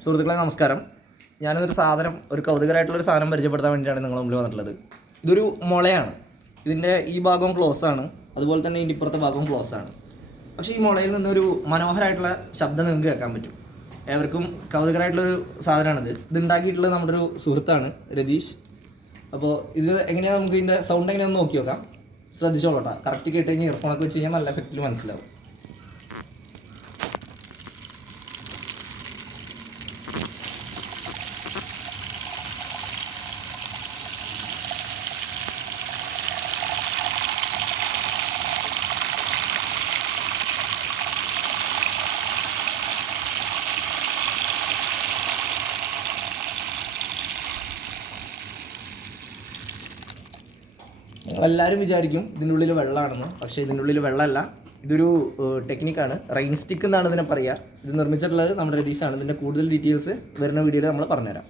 സുഹൃത്തുക്കളെ നമസ്കാരം. ഞാനൊരു കൗതുകരമായിട്ടുള്ളൊരു സാധനം പരിചയപ്പെടുത്താൻ വേണ്ടിയിട്ടാണ് നിങ്ങളുടെ മുമ്പിൽ വന്നിട്ടുള്ളത്. ഇതൊരു മുളയാണ്. ഇതിൻ്റെ ഈ ഭാഗവും ക്ലോസ് ആണ്, അതുപോലെ തന്നെ ഇതിൻ്റെ ഇപ്പുറത്തെ ഭാഗവും ക്ലോസ് ആണ്. പക്ഷേ ഈ മുളയിൽ നിന്നൊരു മനോഹരമായിട്ടുള്ള ശബ്ദം നിങ്ങൾക്ക് കേൾക്കാൻ പറ്റും. ഏവർക്കും കൗതുകരമായിട്ടുള്ളൊരു സാധനമാണിത്. ഇതുണ്ടാക്കിയിട്ടുള്ളത് നമ്മുടെ ഒരു സുഹൃത്താണ്, രതീഷ്. അപ്പോൾ ഇത് എങ്ങനെയാണ്, നമുക്ക് ഇതിൻ്റെ സൗണ്ട് എങ്ങനെയാണെന്ന് നോക്കി നോക്കാം. ശ്രദ്ധിച്ചോളൂട്ടോ. കറക്റ്റ് കേട്ട് കഴിഞ്ഞാൽ ഇയർഫോണൊക്കെ വെച്ച് കഴിഞ്ഞാൽ നല്ല എഫക്റ്റിൽ മനസ്സിലാവും. നിങ്ങളെല്ലാവരും വിചാരിക്കും ഇതിൻ്റെ ഉള്ളിൽ വെള്ളമാണെന്ന്. പക്ഷേ ഇതിൻ്റെ ഉള്ളിൽ വെള്ളമല്ല. ഇതൊരു ടെക്നിക്കാണ്. റെയിൻ സ്റ്റിക്ക് എന്നാണ് ഇതിനെ പറയുക. ഇത് നിർമ്മിച്ചിട്ടുള്ളത് നമ്മുടെ രതീഷാണ്. ഇതിൻ്റെ കൂടുതൽ ഡീറ്റെയിൽസ് വരുന്ന വീഡിയോയിൽ നമ്മൾ പറഞ്ഞുതരാം.